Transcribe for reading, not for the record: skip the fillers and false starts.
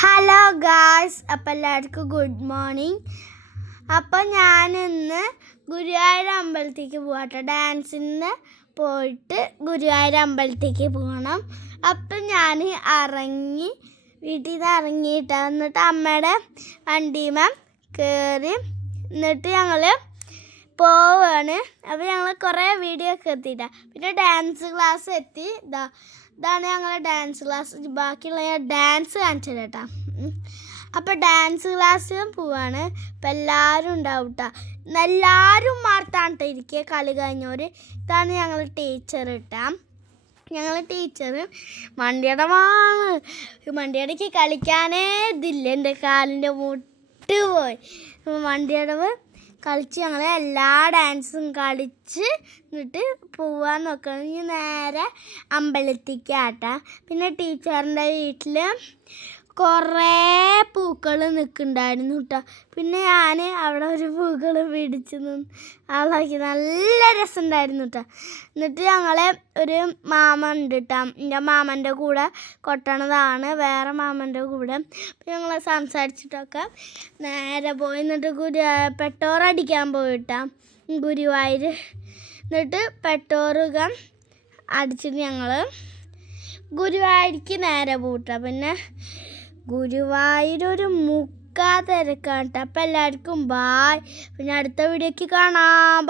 Hello guys, അപ്പം എല്ലാവർക്കും good morning. അപ്പം ഞാനിന്ന് ഗുരുവായൂർ അമ്പലത്തേക്ക് പോകട്ടെ. ഡാൻസിന് പോയിട്ട് ഗുരുവായൂർ അമ്പലത്തേക്ക് പോകണം. അപ്പം ഞാൻ വീട്ടിൽ നിന്ന് ഇറങ്ങിയിട്ട് എന്നിട്ട് അമ്മയുടെ വണ്ടിമേ കയറി എന്നിട്ട് ഞങ്ങൾ പോവാണ്. അപ്പോൾ ഞങ്ങൾ കുറേ വീഡിയോ ഒക്കെ എത്തിയിട്ടാണ്. പിന്നെ ഡാൻസ് ക്ലാസ് എത്തി. ഇതാണ് ഞങ്ങളുടെ ഡാൻസ് ക്ലാസ്. ബാക്കിയുള്ള ഞാൻ ഡാൻസ് കാണിച്ചത് കേട്ടോ. അപ്പോൾ ഡാൻസ് ക്ലാസ്സിലും പോവാണ്. അപ്പം എല്ലാവരും ഉണ്ടാവും കേട്ടോ. എല്ലാവരും മാർത്താണ് കേട്ടോ ഇരിക്കുക, കളി കഴിഞ്ഞവർ. ഇതാണ് ഞങ്ങൾ ടീച്ചർ കേട്ടോ. ഞങ്ങൾ ടീച്ചർ വണ്ടിയടയ്ക്ക് കളിക്കാനേ ഇതില്ല. എൻ്റെ കാലിൻ്റെ മുട്ട് പോയി. വണ്ടിയടവ് കളിച്ച് ഞങ്ങൾ എല്ലാ ഡാൻസും കളിച്ച് എന്നിട്ട് പോവാൻ നോക്കണം. ഇനി നേരെ അമ്പലത്തേക്കാട്ടാ. പിന്നെ ടീച്ചറിൻ്റെ വീട്ടിൽ കുറേ പൂക്കൾ നിൽക്കുന്നുണ്ടായിരുന്നു കേട്ടോ. പിന്നെ ഞാൻ അവിടെ ഒരു പൂക്കൾ പിടിച്ച് ആളാക്കി. നല്ല രസമുണ്ടായിരുന്നു കേട്ടോ. എന്നിട്ട് ഞങ്ങളെ ഒരു മാമൻ ഉണ്ട് കേട്ടോ. എൻ്റെ മാമൻ്റെ കൂടെ കൊട്ടണതാണ്, വേറെ മാമൻ്റെ കൂടെ. അപ്പം ഞങ്ങൾ സംസാരിച്ചിട്ടൊക്കെ നേരെ പോയി. എന്നിട്ട് പെട്ടോറടിക്കാൻ പോയിട്ടാ ഗുരുവായൂർ. എന്നിട്ട് പെട്ടോറുക അടിച്ചിട്ട് ഞങ്ങൾ ഗുരുവായൂർക്ക് നേരെ പോയിട്ടാ. പിന്നെ ഗുരുവായൂർ ഒരു തിരക്കാണ് കേട്ടോ. അപ്പം എല്ലാവർക്കും ബായ്. പിന്നെ അടുത്ത വീഡിയോയ്ക്ക് കാണാം.